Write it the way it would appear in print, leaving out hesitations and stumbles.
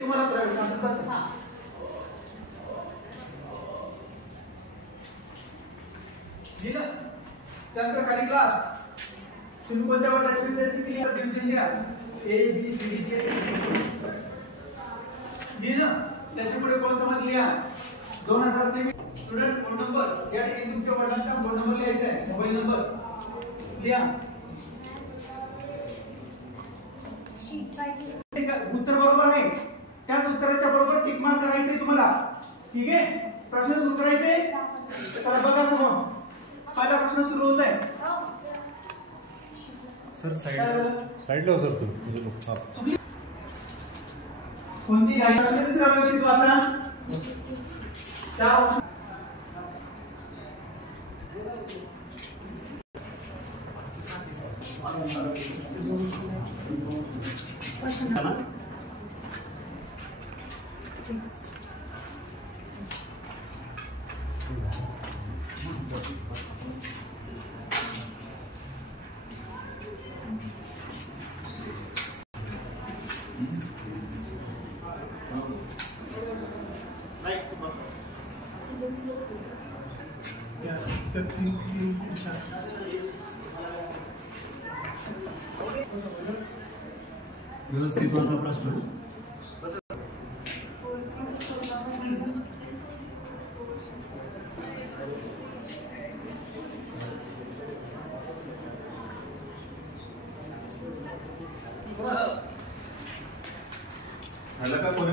तुम्हाला शांत बस. दिलं त्यानंतर खाली क्लास तुम्ही कोणत्या वर्गाचे विद्यार्थी क्लिअर डिव्हिजन लिहा ए बी सी डी दिलं. त्याच्या पुढे कोण समज लिहा 2023 स्टुडंट फोन नंबर या ठिकाणी तुमच्या वडिलांचा फोन नंबर लिहायचा आहे मोबाईल नंबर लिहा. उत्तर बरोबर आहे त्याच उत्तराच्या बरोबर टिक मार्क करायचे तुम्हाला. ठीक आहे प्रश्न सुरू करायचे. तर बघा समोर पहिला प्रश्न सुरू होत आहे. सर साइडला हो सर तुम्ही कोणती गाडी दुसरा व्यवस्थित वाचा. चार व्यवस्थित वाचा प्रश्न. झालं का कोणी